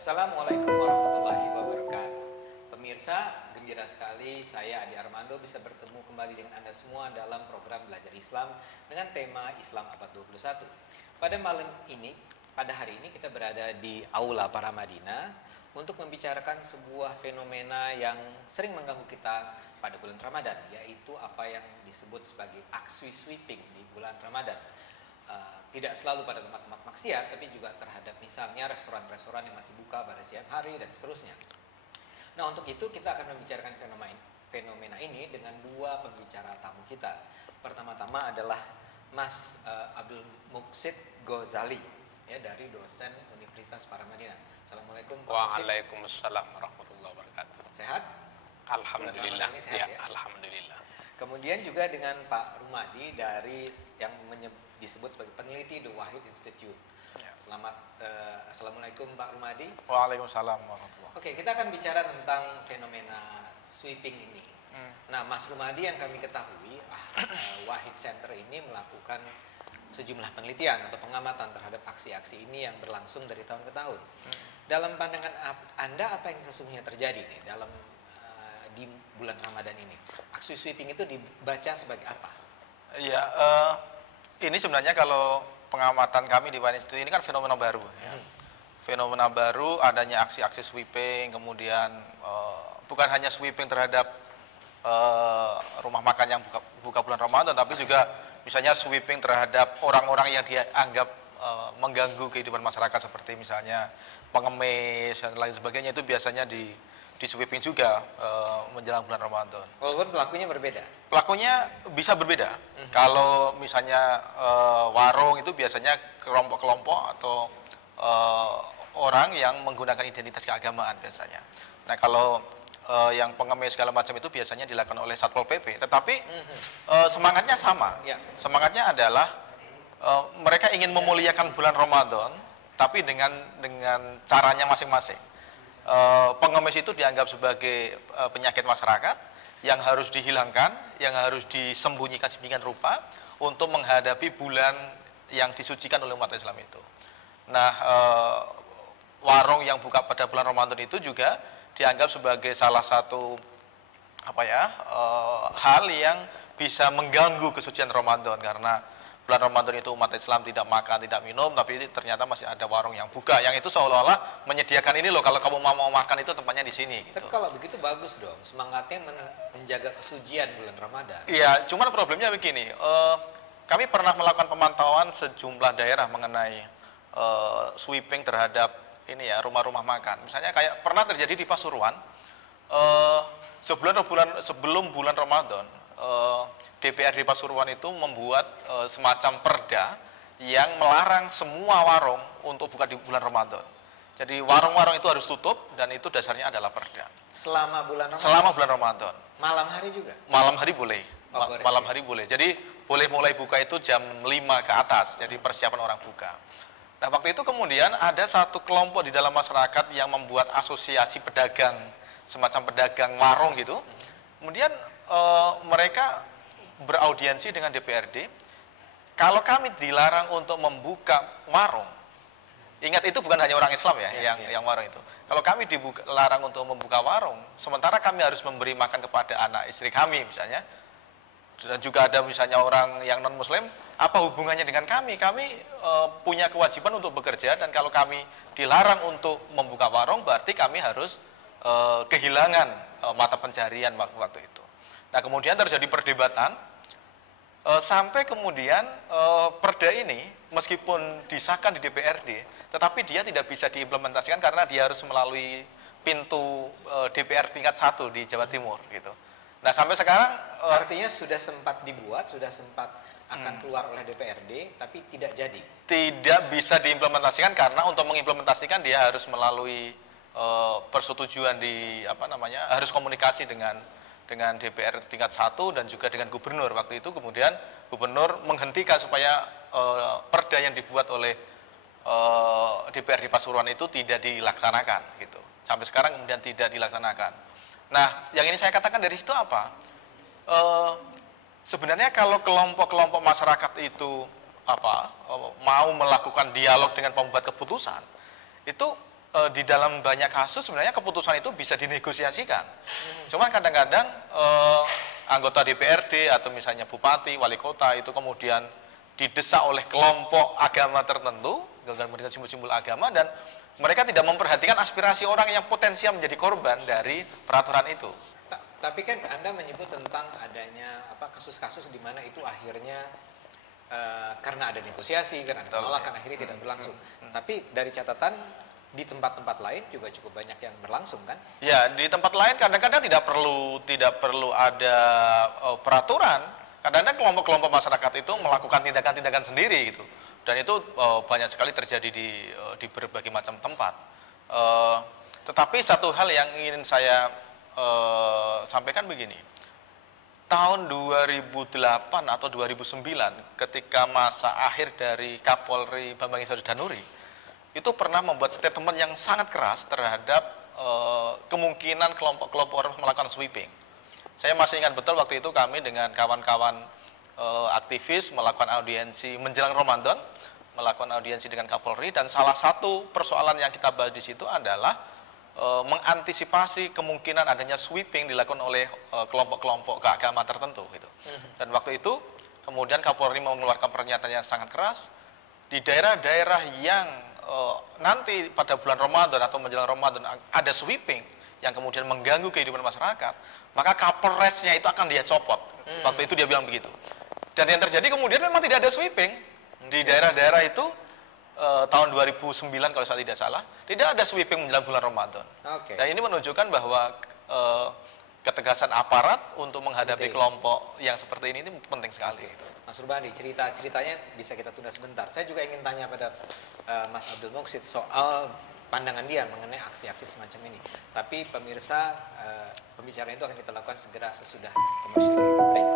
Assalamualaikum warahmatullahi wabarakatuh. Pemirsa, gembira sekali saya Adi Armando bisa bertemu kembali dengan Anda semua dalam program Belajar Islam dengan tema Islam Abad 21. Pada malam ini, pada hari ini kita berada di Aula Paramadina untuk membicarakan sebuah fenomena yang sering mengganggu kita pada bulan Ramadan, yaitu apa yang disebut sebagai aksi sweeping di bulan Ramadan. Tidak selalu pada tempat-tempat maksiat, tapi juga terhadap misalnya restoran-restoran yang masih buka pada siang hari dan seterusnya. Nah, untuk itu kita akan membicarakan fenomena ini dengan dua pembicara tamu kita. Pertama-tama adalah Mas Abdul Muqsid Ghazali, ya, dari dosen Universitas Paramadina. Assalamualaikum Pak Muqsid. Waalaikumsalam warahmatullahi wabarakatuh. Sehat? Alhamdulillah. Sehat, ya? Alhamdulillah. Kemudian juga dengan Pak Rumadi dari yang disebut sebagai peneliti The Wahid Institute. Ya. Assalamualaikum Pak Rumadi. Waalaikumsalam warahmatullahi. Oke, kita akan bicara tentang fenomena sweeping ini. Nah, Mas Rumadi, yang kami ketahui, Wahid Center ini melakukan sejumlah penelitian atau pengamatan terhadap aksi-aksi ini yang berlangsung dari tahun ke tahun. Dalam pandangan Anda, apa yang sesungguhnya terjadi nih di bulan Ramadan ini? Aksi sweeping itu dibaca sebagai apa? Iya, ini sebenarnya kalau pengamatan kami di Wahid Institute ini kan fenomena baru. Ya. Fenomena baru, adanya aksi-aksi sweeping, kemudian bukan hanya sweeping terhadap rumah makan yang buka bulan Ramadan, tapi juga misalnya sweeping terhadap orang-orang yang dianggap mengganggu kehidupan masyarakat, seperti misalnya pengemis dan lain sebagainya. Itu biasanya di sweeping juga menjelang bulan Ramadan. Walaupun pelakunya berbeda? Pelakunya bisa berbeda. Kalau misalnya warung itu biasanya kelompok-kelompok atau orang yang menggunakan identitas keagamaan biasanya. Nah, kalau yang pengemis segala macam itu biasanya dilakukan oleh Satpol PP. Tetapi semangatnya sama. Ya. Semangatnya adalah mereka ingin memuliakan bulan Ramadan, tapi dengan caranya masing-masing. Pengemis itu dianggap sebagai penyakit masyarakat yang harus dihilangkan, yang harus disembunyikan sedemikian rupa untuk menghadapi bulan yang disucikan oleh umat Islam itu. Nah, warung yang buka pada bulan Ramadan itu juga dianggap sebagai salah satu hal yang bisa mengganggu kesucian Ramadan, karena bulan Ramadan itu umat Islam tidak makan, tidak minum, tapi ternyata masih ada warung yang buka, yang itu seolah-olah menyediakan ini loh, kalau kamu mau makan itu tempatnya di sini. Gitu. Tapi kalau begitu bagus dong, semangatnya menjaga kesucian bulan Ramadan. Iya, cuman problemnya begini, kami pernah melakukan pemantauan sejumlah daerah mengenai sweeping terhadap ini ya, rumah-rumah makan. Misalnya kayak pernah terjadi di Pasuruan, sebelum bulan Ramadan, DPRD Pasuruan itu membuat semacam perda yang melarang semua warung untuk buka di bulan Ramadan. Jadi warung-warung itu harus tutup, dan itu dasarnya adalah perda. Selama bulan Ramadan? Selama bulan Ramadan. Malam hari juga? Malam hari boleh. Malam hari boleh. Jadi boleh mulai buka itu jam 5 ke atas. Jadi persiapan orang buka. Nah, waktu itu kemudian ada satu kelompok di dalam masyarakat yang membuat asosiasi pedagang, semacam pedagang warung gitu. Kemudian mereka beraudiensi dengan DPRD, kalau kami dilarang untuk membuka warung, ingat itu bukan hanya orang Islam ya, yang warung itu. Kalau kami dilarang untuk membuka warung, sementara kami harus memberi makan kepada anak istri kami misalnya, dan juga ada misalnya orang yang non Muslim, apa hubungannya dengan kami? Kami punya kewajiban untuk bekerja, dan kalau kami dilarang untuk membuka warung, berarti kami harus kehilangan mata pencarian waktu itu. Nah, kemudian terjadi perdebatan sampai kemudian perda ini meskipun disahkan di DPRD, tetapi dia tidak bisa diimplementasikan karena dia harus melalui pintu DPR tingkat 1 di Jawa Timur gitu. Nah, sampai sekarang artinya sudah sempat dibuat, sudah sempat akan keluar oleh DPRD, tapi tidak jadi. Tidak bisa diimplementasikan karena untuk mengimplementasikan dia harus melalui persetujuan harus komunikasi dengan DPR tingkat 1 dan juga dengan gubernur. Waktu itu kemudian gubernur menghentikan supaya perda yang dibuat oleh DPRD Pasuruan itu tidak dilaksanakan gitu. Sampai sekarang kemudian tidak dilaksanakan. Nah, yang ini saya katakan dari situ apa? Sebenarnya kalau kelompok-kelompok masyarakat itu mau melakukan dialog dengan pembuat keputusan, itu di dalam banyak kasus sebenarnya keputusan itu bisa dinegosiasikan. Cuma kadang-kadang anggota DPRD atau misalnya bupati, wali kota itu kemudian didesak oleh kelompok agama tertentu, dengan simbol-simbol agama, dan mereka tidak memperhatikan aspirasi orang yang potensial menjadi korban dari peraturan itu. Tapi kan Anda menyebut tentang adanya kasus-kasus di mana itu akhirnya karena ada negosiasi, karena ada penolakan, akhirnya tidak berlangsung. Tapi dari catatan di tempat-tempat lain juga cukup banyak yang berlangsung kan? Ya, di tempat lain kadang-kadang tidak perlu ada peraturan. Kadang-kadang kelompok-kelompok masyarakat itu melakukan tindakan-tindakan sendiri gitu. Dan itu banyak sekali terjadi di berbagai macam tempat. Tetapi satu hal yang ingin saya sampaikan begini. Tahun 2008 atau 2009 ketika masa akhir dari Kapolri Bambang Iswadi Danuri itu pernah membuat statement yang sangat keras terhadap kemungkinan kelompok-kelompok orang melakukan sweeping. Saya masih ingat betul waktu itu kami dengan kawan-kawan aktivis melakukan audiensi menjelang Ramadan, melakukan audiensi dengan Kapolri, dan salah satu persoalan yang kita bahas di situ adalah mengantisipasi kemungkinan adanya sweeping dilakukan oleh kelompok-kelompok keagamaan tertentu gitu. Dan waktu itu kemudian Kapolri mengeluarkan pernyataan yang sangat keras di daerah-daerah yang nanti pada bulan Ramadan atau menjelang Ramadan ada sweeping yang kemudian mengganggu kehidupan masyarakat, maka Kapolresnya itu akan dia copot. Waktu itu dia bilang begitu. Dan yang terjadi kemudian memang tidak ada sweeping di daerah-daerah itu. Tahun 2009 kalau saya tidak salah, tidak ada sweeping menjelang bulan Ramadan. Dan ini menunjukkan bahwa ketegasan aparat untuk menghadapi kelompok yang seperti ini penting sekali. Mas Urbani, ceritanya bisa kita tunda sebentar. Saya juga ingin tanya pada Mas Abdul Muksid soal pandangan dia mengenai aksi-aksi semacam ini. Tapi pemirsa, pembicaraan itu akan kita lakukan segera sesudah komersial. Baik.